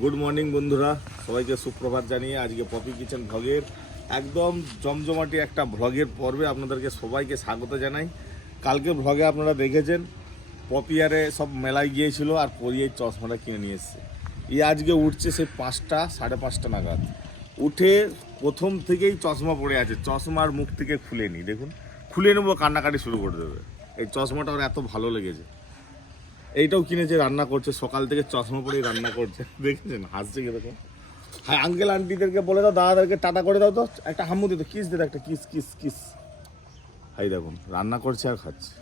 Good morning বন্ধুরা। সবাইকে সুপ্রভাত জানিয়ে আজকে পপি কিচেন ভ্লগের একদম জমজমাটি একটা ভ্লগের পর্বে আপনাদেরকে সবাইকে স্বাগত জানাই। কালকে ভ্লগে আপনারা দেখেছেন পপিয়ারে সব মেলায় গিয়েছিল আর পরিয়ে চশমাটা কিনে নিয়ে এসছে। এই আজকে উঠছে সেই পাঁচটা, সাড়ে পাঁচটা নাগাদ। উঠে প্রথম থেকেই চশমা পড়ে আছে, চশমার মুখ থেকে খুলেনি দেখুন, খুলে নেব, কান্নাকাটি শুরু করে দেবে। এই চশমাটা ওর এত ভালো লেগেছে। এইটাও কিনেছে, রান্না করছে, সকাল থেকে চশমা পরেই রান্না করছে। দেখেছেন? হাসছে কীরকম? হ্যাঁ আঙ্কেল আন্টিদেরকে বলে দাও, দাদাদেরকে টাটা করে দাও, তো একটা হামু দিত কিস দে একটা কিস কিস কিস হাই, দেখুন, রান্না করছে আর খাচ্ছে।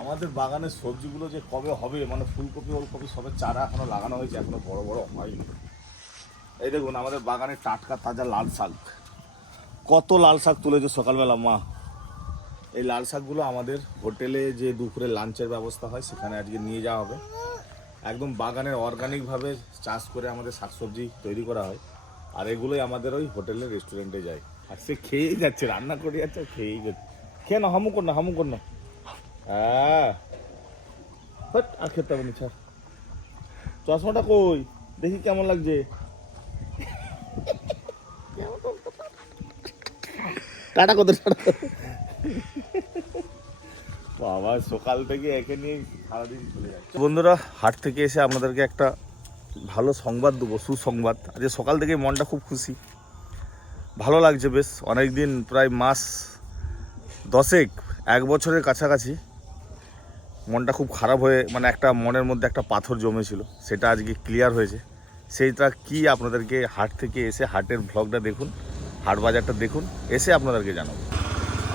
আমাদের বাগানের সবজিগুলো যে কবে হবে মানে ফুলকপি, ওলকপি, সবে চারা এখনও লাগানো হয়েছে, এখনও বড় বড় হয়নি। এই দেখুন, আমাদের বাগানে টাটকা, তাজা লাল শাক। কত লাল শাক তুলেছে সকালবেলা, মা। এই লাল শাকগুলো আমাদের হোটেলে যে দুপুরে লাঞ্চের ব্যবস্থা হয়, সেখানে আজকে নিয়ে যাওয়া হবে। একদম বাগানের অর্গানিকভাবে চাষ করে আমাদের শাকসবজি তৈরি করা হয়। আর এগুলোই আমাদের ওই হোটেলের রেস্টুরেন্টে যায়। আর সে খেয়েই যাচ্ছে, রান্না করে যাচ্ছে খেয়েই যাচ্ছে। খেয়ে না হামু না হামু না। হ্যাঁ আর খেতে হবে না চশমাটা কই? দেখি কেমন লাগছে। টাটা, কত টাটা। বাবা, সকাল থেকে একে নিয়ে সারাদিন বন্ধুরা, হাট থেকে এসে আপনাদেরকে একটা ভালো সংবাদ দেবো, সুসংবাদ। আজকে সকাল থেকে মনটা খুব খুশি। ভালো লাগছে বেশ অনেক দিন প্রায় মাস দশেক, এক বছরের কাছাকাছি মনটা খুব খারাপ হয়ে মানে একটা মনের মধ্যে একটা পাথর জমেছিল, সেটা আজকে ক্লিয়ার হয়েছে। সেইটা কি আপনাদেরকে হাট থেকে এসে হাটের ভ্লগটা দেখুন, হাট বাজারটা দেখুন, এসে আপনাদেরকে জানাব।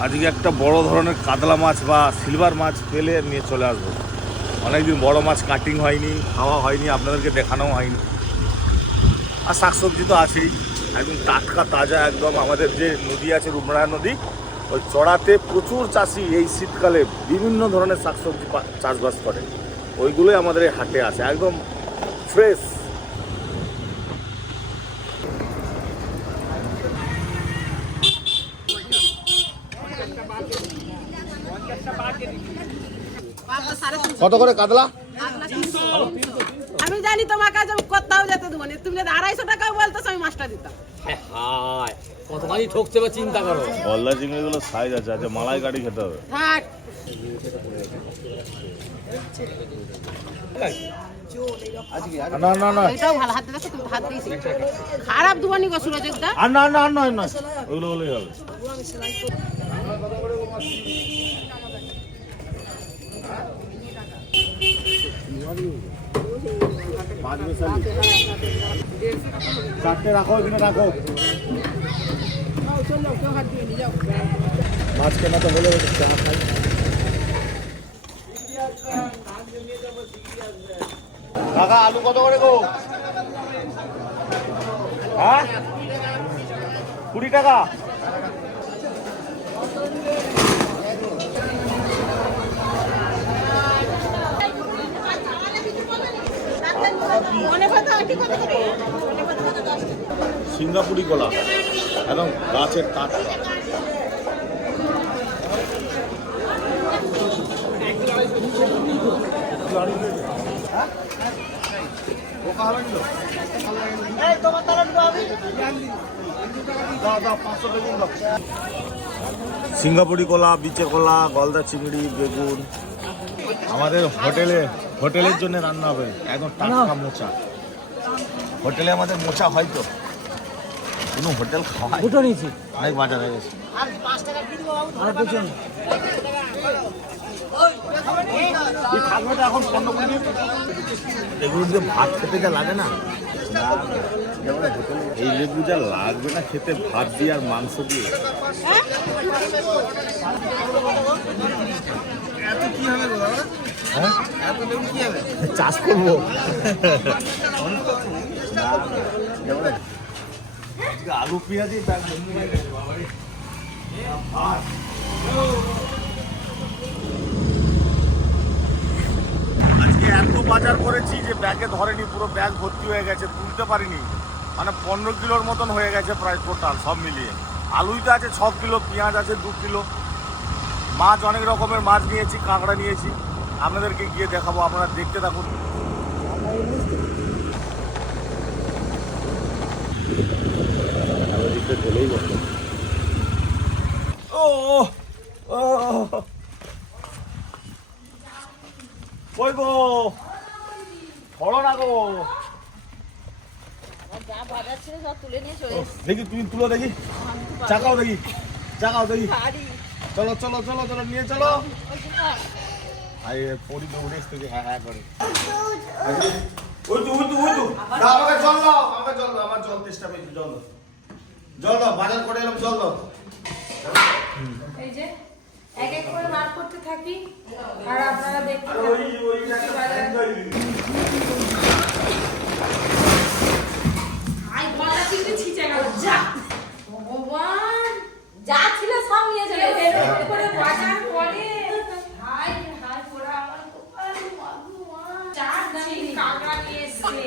আজকে একটা বড় ধরনের কাতলা মাছ বা সিলভার মাছ পেলে নিয়ে চলে আসব। অনেকদিন বড় মাছ কাটিং হয়নি, খাওয়া হয়নি, আপনাদেরকে দেখানো হয়নি। আর শাকসবজি তো আছেই, একদম টাটকা, তাজা, একদম আমাদের যে নদী আছে রুমরা নদী, ওই চড়াতে প্রচুর চাষি এই শীতকালে বিভিন্ন ধরনের শাকসবজি চাষবাস করে। ওইগুলোই আমাদের হাটে আছে, একদম ফ্রেশ কত করে কাতলা? আমি জানি তোমার কাছে আমি কোথাও যেতে দেবো না। তুমি যদি আড়াইশো টাকা বলতো আমি মাছটা দিতাম। হায় কতখানি ঠকছে বা চিন্তা করো। গলদা চিংড়িগুলো সাইজ আছে আচ্ছা মালাই গাড়ি খেতে হবে। থাক। না না না। এটাও ভালো হাতে দেখো তুমি হাত দিয়েছি। খারাপ দুবানি গো সুরজ দা। আর না না নয় নয়। ওগুলো হলেই হবে পাঁচ মিশালি চারটে রাখো, এখানে রাখো। মাছ কেনা তো হলে চা আলু কত করে গো? হ্যাঁ? কুড়ি টাকা মনে কথা আন্টি কত করে সিঙ্গাপুরি কলা একদম গাছের টাটকা সিঙ্গাপুরি কলা বিচে কলা গলদা চিংড়ি বেগুন। আমাদের হোটেলে হোটেলের জন্য রান্না হবে। একদম টাটকা মোচা। হোটেলে আমাদের মোচা হয় তো। কোনো হোটেল খাওয়ায়। দুটো নিয়েছি। অনেক বাজার হয়ে গেছে। আর পেছনে এই থাকবেটা এখন এগুলো দিয়ে ভাত খেতে যা লাগে না। এই লেবু যা লাগবে না খেতে ভাত দিয়ে আর মাংস দিয়ে। হ্যাঁ? চাষ করব। আলু হয়ে আজকে এত বাজার করেছি যে ব্যাগে ধরেনি, পুরো ব্যাগ ভর্তি হয়ে গেছে, তুলতে পারিনি। মানে পনেরো কিলোর মতন হয়ে গেছে প্রায় টোটাল সব মিলিয়ে। আলুই তো আছে ছ কিলো, পেঁয়াজ আছে দু কিলো। মাছ অনেক রকমের মাছ নিয়েছি, কাঁকড়া নিয়েছি। আপনাদেরকে গিয়ে দেখাবো আপনারা দেখতে থাকুন। ও কই গো না দেখি তুমি তুলো দেখি। চাকাও দেখি চাকাও দেখি। চলো চলো চলো চলো নিয়ে চলো। তো উড়ে হ্যাঁ হ্যাঁ করে। ওই তো ওই তো ওই তো দাও, আমাকে জল দাও আমাকে জল দাও আমার জল তেষ্টা পেয়েছে জল দাও। জল দাও বাজার করে এলাম জল দাও। এই যে এক এক করে বার করতে থাকি আর আপনারা দেখতে ওই ওই আই গলা চিংড়ি ছিঁচে গেল যা। ভগবান যা ছিল সব নিয়ে চলে করে বাজার করে হাই হাই পোড়া আমার কপাল মাগু মা চার চিংড়ি কাঁকড়া নিয়ে এসছে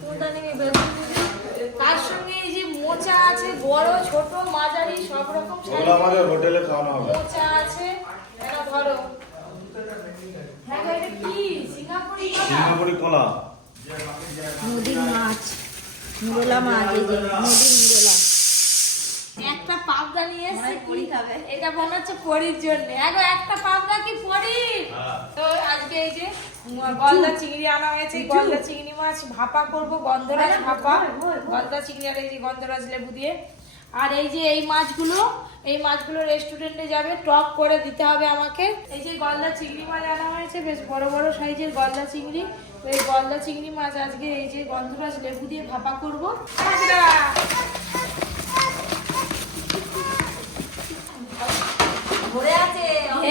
ফুলদানি নিয়ে বেগুন দিয়ে। তার সঙ্গে এই যে মোচা আছে বড় ছোট মাঝারি সব রকম ওগুলো আমাদের হোটেলে খাওয়ানো হবে। মোচা আছে এটা ধরো। হ্যাঁ এটা কি? সিঙ্গাপুরি কলা? সিঙ্গাপুরি কলা। নদীর মাছ মুরলা মাছ এই যে নদীর মুরলা। একটা পাবদা নিয়ে এসেছে। পরি খাবে। এটা মনে হচ্ছে পরির জন্য। এখন একটা পাবদা কি পরি তো আজকে এই যে গলদা চিংড়ি আনা হয়েছে গলদা চিংড়ি মাছ ভাপা করব গন্ধরাজ ভাপা। গলদা চিংড়ি আর এই যে গন্ধরাজ লেবু দিয়ে। আর এই যে এই মাছগুলো এই মাছগুলো রেস্টুরেন্টে যাবে টক করে দিতে হবে আমাকে। এই যে গলদা চিংড়ি মাছ আনা হয়েছে বেশ বড় বড় সাইজের গলদা চিংড়ি। এই গলদা চিংড়ি মাছ আজকে এই যে গন্ধরাজ লেবু দিয়ে ভাপা করব।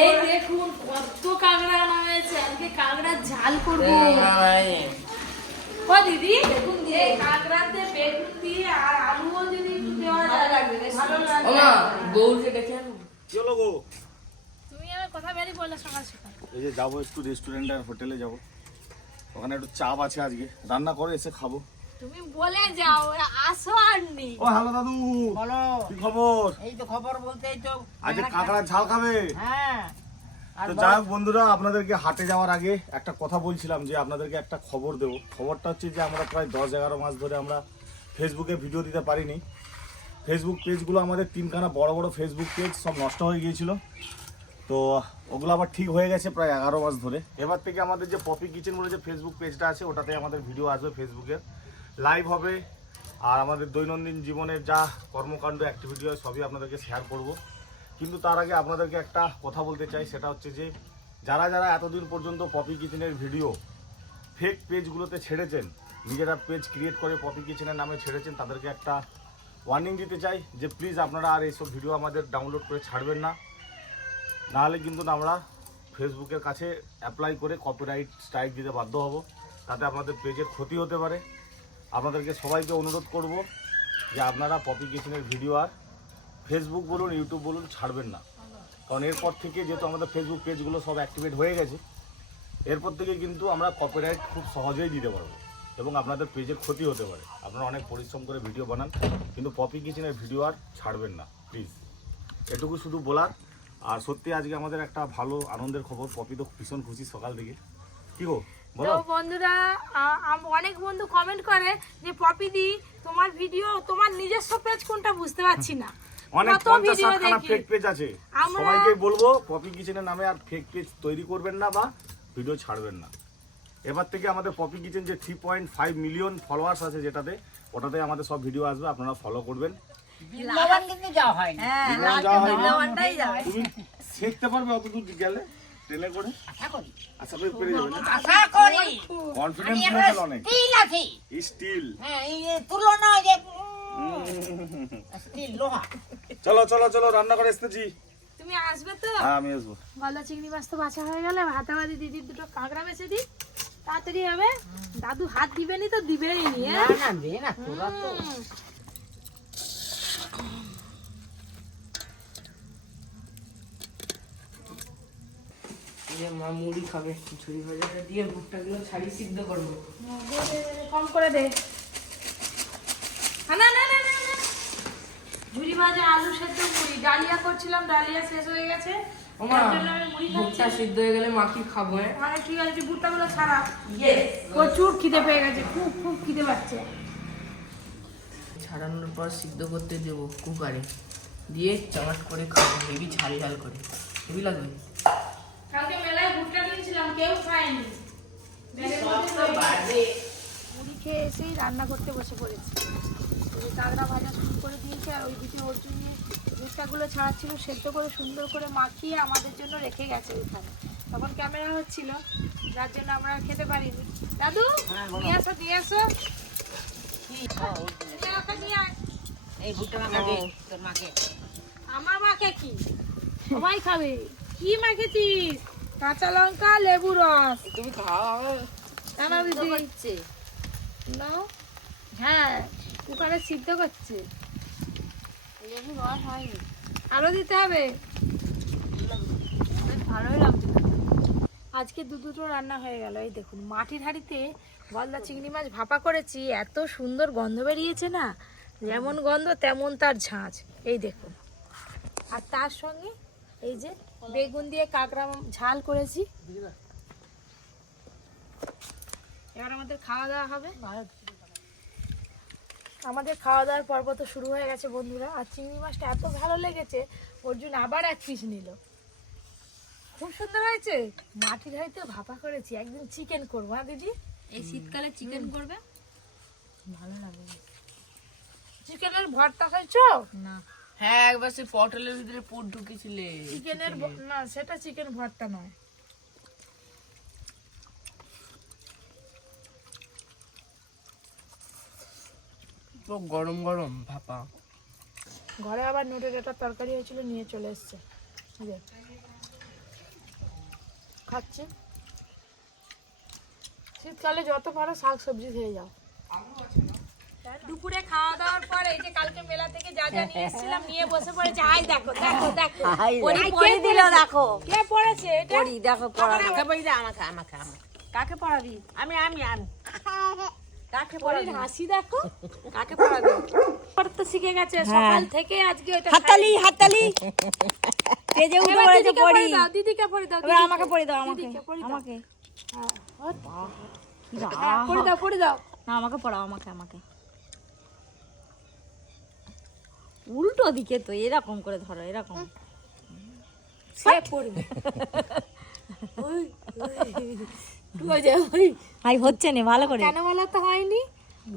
এই দেখুন কত কাঁকড়া আনা হয়েছে আজকে কাঁকড়ার ঝাল করব ও দিদি বেগুন দিয়ে কাঁকড়াতে বেগুন দিয়ে আর আলুও যদি একটু দেওয়া যায় লাগবে, বেশ। ভালো লাগবে চলো গো? তুমি আমার কথা বেরি বললে সকাল সকাল। এই যে যাব একটু রেস্টুরেন্ট আর হোটেলে যাব। ওখানে একটু চাপ আছে আজকে। রান্না করে এসে খাব। তুমি বলে যাও আসো আর নি ও হ্যালো দাদু। বলো। কি খবর? এই তো খবর বলতে এই তো আজকে কাঁকড়ার ঝাল খাবে? হ্যাঁ। তো যাই হোক বন্ধুরা আপনাদেরকে হাটে যাওয়ার আগে একটা কথা বলছিলাম যে আপনাদেরকে একটা খবর দেবো। খবরটা হচ্ছে যে আমরা প্রায় দশ এগারো মাস ধরে আমরা ফেসবুকে ভিডিও দিতে পারিনি। ফেসবুক পেজগুলো আমাদের তিনখানা বড় বড় ফেসবুক পেজ সব নষ্ট হয়ে গিয়েছিল। তো ওগুলো আবার ঠিক হয়ে গেছে প্রায় এগারো মাস ধরে। এবার থেকে আমাদের যে পপি কিচেন বলে যে ফেসবুক পেজটা আছে, ওটাতে আমাদের ভিডিও আসবে ফেসবুকে লাইভ হবে। আর আমাদের দৈনন্দিন জীবনের যা কর্মকাণ্ড অ্যাক্টিভিটি হয়, সবই আপনাদেরকে শেয়ার করব। কিন্তু তার আগে আপনাদেরকে একটা কথা বলতে চাই, সেটা হচ্ছে যে, যারা যারা এতদিন পর্যন্ত পপি কিচেনের ভিডিও ফেক পেজগুলোতে ছেড়েছেন, নিজেরা পেজ ক্রিয়েট করে পপি কিচেনের নামে ছেড়েছেন, তাদেরকে একটা ওয়ার্নিং দিতে চাই যে প্লিজ আপনারা আর এইসব ভিডিও আমাদের ডাউনলোড করে ছাড়বেন না। নাহলে কিন্তু আমরা ফেসবুকের কাছে অ্যাপ্লাই করে কপিরাইট স্ট্রাইক দিতে বাধ্য হব। তাতে আপনাদের পেজের ক্ষতি হতে পারে। আপনাদেরকে সবাইকে অনুরোধ করব যে আপনারা পপি কিচেনের ভিডিও আর ফেসবুক বলুন ইউটিউব বলুন ছাড়বেন না। কারণ এরপর থেকে যেহেতু আমাদের ফেসবুক পেজগুলো সব অ্যাক্টিভেট হয়ে গেছে, এরপর থেকে কিন্তু আমরা কপিরাইট খুব সহজেই দিতে পারব। এবং আপনাদের পেজের ক্ষতি হতে পারে। আপনারা অনেক পরিশ্রম করে ভিডিও বানান কিন্তু পপি কিচেনের ভিডিও আর ছাড়বেন না প্লিজ। এটুকু শুধু বলার। আর সত্যি আজকে আমাদের একটা ভালো আনন্দের খবর পপি তো ভীষণ খুশি সকাল থেকে। কি গো তো বন্ধুরা আম- অনেক বন্ধু কমেন্ট করে যে পপি দি তোমার ভিডিও তোমার নিজস্ব পেজ কোনটা বুঝতে পারছি না। অনেক পঞ্চাশ ষাটখানা ফেক পেজ আছে। সবাইকে বলব পপি কিচেনের নামে আর ফেক পেজ তৈরি করবেন না বা ভিডিও ছাড়বেন না। এবার থেকে আমাদের পপি কিচেন যে three point five million followers আছে যেটাতে ওটাতে আমাদের সব ভিডিও আসবে আপনারা ফলো করবেন। তুমি শিখতে পারবে অত দূর গেলে ট্রেনে করে। আশা করি। পেরে যাবে। আশা করি। কনফিডেন্স লেভেল অনেক। স্টিল আছি। স্টিল হ্যাঁ এই তুলনা যে স্টিল লোহা। চলো চলো চলো রান্না করে এসতেছি তুমি আসবে তো? হ্যাঁ আমি আসব। গলদা চিংড়ি মাছ তো বাছা হয়ে গেলে। ভাতাবাদি দিদির দুটো কাঁকড়া বেছে দিই। তাড়াতাড়ি হবে দাদু হাত দিবেনি তো দিবেই নি না হ্যাঁ? না দে না তোরা তো যে মা মুড়ি খাবে ঝুড়ি ভাজাটা দিয়ে ভুট্টাগুলো ছাড়ি সিদ্ধ করব কম করে দে না না না না না। ভাজা আলু সেদ্ধ মুড়ি। ডালিয়া করছিলাম ডালিয়া শেষ হয়ে গেছে। ওমা জন্য মুড়ি খাচ্ছি। ভুট্টা সিদ্ধ হয়ে গেলে মাখি খাব মানে ঠিক আছে ভুট্টাগুলো ছাড়া। প্রচুর খিদে পেয়ে গেছে খুব খুব খিদে পাচ্ছে। ছাড়ানোর পর সিদ্ধ করতে দেবো কুকারে। দিয়ে চাট করে খাব হেভি ঝাল ঝাল করে। হেভি লাগবে? কালকে মেলায় ভুট্টা কিনছিলাম কেউ খায়নি। মুড়ি খেয়ে এসেই রান্না করতে বসে পড়েছি। যে কাঁকড়া ভাজা শুরু করে দিয়েছে আর ওইদিকে ওর জন্য ভুট্টাগুলো ছাড়াচ্ছিল সেদ্ধ করে সুন্দর করে মাখিয়ে আমাদের জন্য রেখে গেছে ওইখানে তখন ক্যামেরা হচ্ছিল যার জন্য আমরা খেতে পারিনি। দাদু নিয়ে আসো নিয়ে আসো। এই ভুট্টা তোর মাকে। আমার মাকে কি? সবাই খাবে। কি মাখেছিস? কাঁচা লঙ্কা লেবু রস। তুমি খাও। দিদি হ্যাঁ কুকারে সিদ্ধ করছে। আরও দিতে হবে? ভালোই লাগছে আজকে দু দুটো রান্না হয়ে গেল। এই দেখুন মাটির হাঁড়িতে গলদা চিংড়ি মাছ ভাপা করেছি। এত সুন্দর গন্ধ বেরিয়েছে না? যেমন গন্ধ তেমন তার ঝাঁঝ এই দেখুন। আর তার সঙ্গে এই যে বেগুন দিয়ে কাঁকড়া ঝাল করেছি। এবার আমাদের খাওয়া দাওয়া হবে। আমাদের খাওয়া দাওয়ার পর্ব তো শুরু হয়ে গেছে বন্ধুরা। আর চিংড়ি মাছটা এত ভালো লেগেছে অর্জুন আবার এক পিস নিল। খুব সুন্দর হয়েছে। মাটির হাড়িতে ভাপা করেছি একদিন চিকেন করব হ্যাঁ দিদি? এই শীতকালে চিকেন করবে? ভালো লাগে। চিকেনের ভর্তা খাইছো? না। হ্যাঁ একবার সে পটলের ভিতরে পুর ঢুকেছিলে। চিকেনের না সেটা চিকেন ভর্তা নয়। পুরো গরম গরম ভাপা। ঘরে আবার নোটের একটা তরকারি হয়েছিল নিয়ে চলে এসছে। খাচ্ছি। শীতকালে যত পারো শাক সবজি খেয়ে যাও। দুপুরে খাওয়া দাওয়ার পর এই যে কালকে মেলা থেকে যা যা নিয়ে এসেছিলাম নিয়ে বসে পড়েছে। আই দেখো দেখো দেখো। পরি পরি দিল দেখো? কে পড়েছে? এটা? পরি দেখো পড়া আমাকে পরি দে আমাকে আমাকে আমাকে। কাকে পড়াবি? আমি আমি আমি। কাকে পড়াবি? হাসি দেখো। কাকে পড়াবি? পড়তে শিখে গেছে সকাল থেকে আজকে ওটা হাততালি হাততালি। তেজে উঠে পড়েছে পড়ে দিদিকে পড়ে দাও এবার আমাকে পড়ে দাও আমাকে আমাকে। হ্যাঁ, হ্যাঁ, পড়ে দাও পড়ে দাও। না আমাকে পড়াও আমাকে আমাকে। উল্টো দিকে তো এরকম করে ধরো এরকম। সে পড়বে। ওই। ভাই হচ্ছে না ভালো করে। কেন বলা তো হয়নি?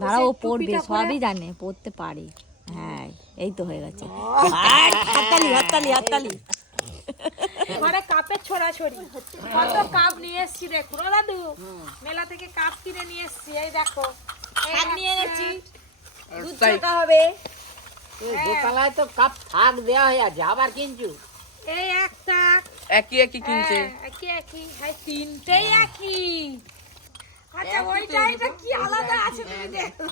দাঁড়া ও পড়বে সবই জানে পড়তে পারে। হ্যাঁ এই তো হয়ে গেছে। হাততালি হাততালি হাততালি ঘরে কাপের ছড়াছড়ি। কত কাপ নিয়ে এসছি দেখুন। ও দাদু মেলা থেকে কাপ কিনে নিয়ে এসছি এই দেখো। এই শাক নিয়ে এনেছি। দুধ তাই। হবে। দোতলায় তো কাপ থাক দেওয়া হয়ে আছে আবার কিনছু? এই একটা একই একই কিনছে হ্যাঁ, একই একই। হ্যাঁ তিনটেই একই। আচ্ছা ওইটা এটা কি আলাদা আছে তুমি দেখো।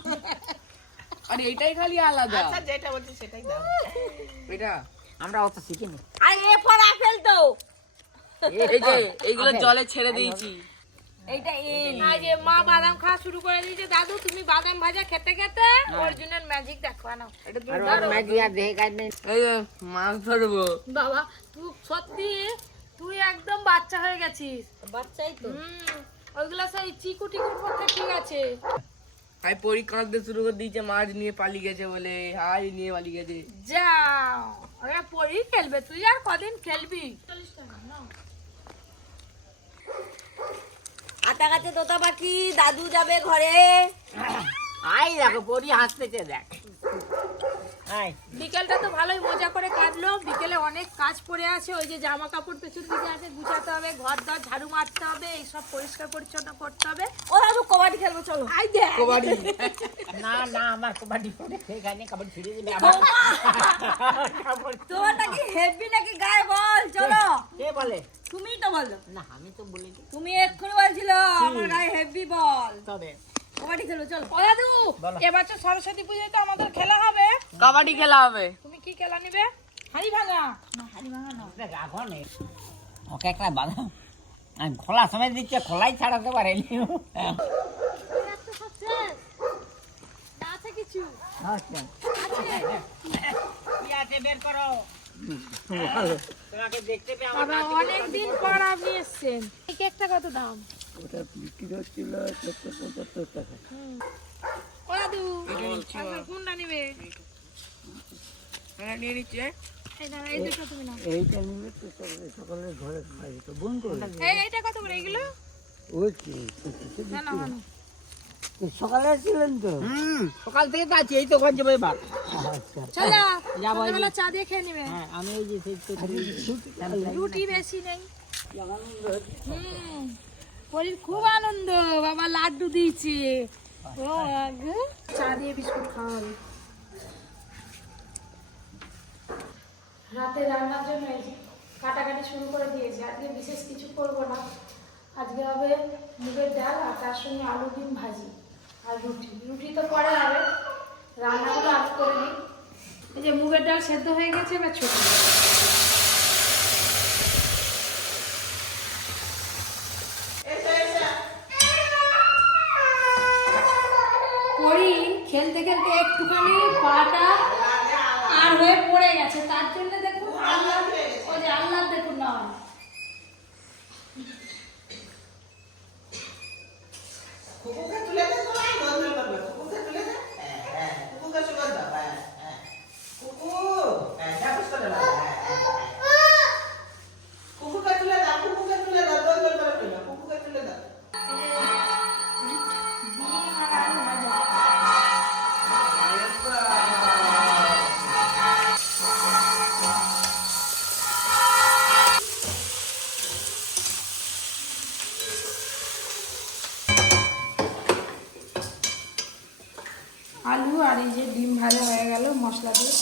আর এইটাই খালি আলাদা। যেটা বলছি সেটাই দাও। এটা? আমরা অত শিখিনি। আর এ আপেল তো। এই যে এইগুলো জলে ছেড়ে দিয়েছি। এইটা মা বাদাম খাওয়া শুরু করে দিয়েছে। দাদু তুমি বাদাম ভাজা খেতে খেতে অর্জুনের ম্যাজিক দেখো নাও এটা তো ম্যাজিক আর দেখে কাজ নেই এই মাছ ধরবো। বাবা তুই সত্যি তুই একদম বাচ্চা হয়ে গেছিস। বাচ্চাই তো। হুম ওইগুলো সেই চিকু টিকুর পক্ষে ঠিক আছে। পরি কাঁদতে শুরু করে দিয়েছে মাছ নিয়ে পালিয়ে গেছে বলে। হাই নিয়ে পালিয়ে গেছে। যাও। ওরা পরেই খেলবে। তুই আর কদিন খেলবি? আটা গাছে তোতা পাখি দাদু যাবে ঘরে। আই দেখো পরি হাসতেছে দেখ। বিকেলটা তো ভালোই মজা করে কাটলো। বিকেলে অনেক কাজ পড়ে আছে ওই যে জামা কাপড় পেছন দিকে আছে গুছাতে হবে ঘর দর ঝাড়ু মারতে হবে এইসব পরিষ্কার পরিচ্ছন্ন করতে হবে। ও দাদু কবাডি খেলব চলো। কবাডি। না না আমার কবাডি এখানে কবাডি তোমার নাকি হেভি নাকি গায়ে বল চলো। কে বলে? তুমিই তো বলো। না আমি তো বলিনি। তুমি এক্ষুনি বলছিল আমার গায়ে হেভি বল। তবে। কবাডি খেলব চলো। ও দাদু এবার তো সরস্বতী পুজোয় তো আমাদের খেলা হবে। কাবাডি খেলা হবে। তুমি কি খেলা নিবে? হাড়ি ভাঙা? দেখ রাখো নে। ওকে একটা বাধা। আমি খোলা সময় দিচ্ছে খোলাই ছাড়াতে পারেনি। আছে কিছু আচ্ছা কি আছে বের করো। তোমাকে দেখতে পেয়ে আমার বাবা অনেক দিন পর আপনি এসছেন। এই কেকটা কত দাম? ওটা বিক্রি হচ্ছিল? সত্তর পঁচাত্তর টাকা। কোনটা নিবে? হ্যাঁ নিয়ে নিচ্ছি। হ্যাঁ এইটা নিলে তো সকালে সকালে ঘরে খাই। তো বোন করে এই এইটা কত করে? এগুলো? ওই সকালে আসছিলেন তো? হুম। সকাল থেকে তো আছি এই তো ঘর যাব এবার আচ্ছা। চলো যাব এই যে। সন্ধ্যাবেলা চা দিয়ে খেয়ে নিবে। হ্যাঁ আমি এই যে রুটি বেশি নেই। হুম। পরির খুব আনন্দ, বাবা লাড্ডু দিয়েছে। ও চা দিয়ে বিস্কুট খাওয়া হবে রাতে রান্নার জন্য কাটাকাটি শুরু করে দিয়েছি। আজকে বিশেষ কিছু করব না। আজকে হবে মুগের ডাল আর তার সঙ্গে আলু ডিম ভাজি আর রুটি। রুটি তো পরে হবে। রান্নাগুলো আজ করে নিই। এই যে মুগের ডাল সেদ্ধ হয়ে গেছে, এবার ছোট একটুখানি পাটা আর হয়ে পড়ে গেছে। তার জন্য দেখুন আল্লাহ ওই যে আল্লাহ দেখুন না। আর এই যে ডিম ভাজা হয়ে গেল মশলা দিয়ে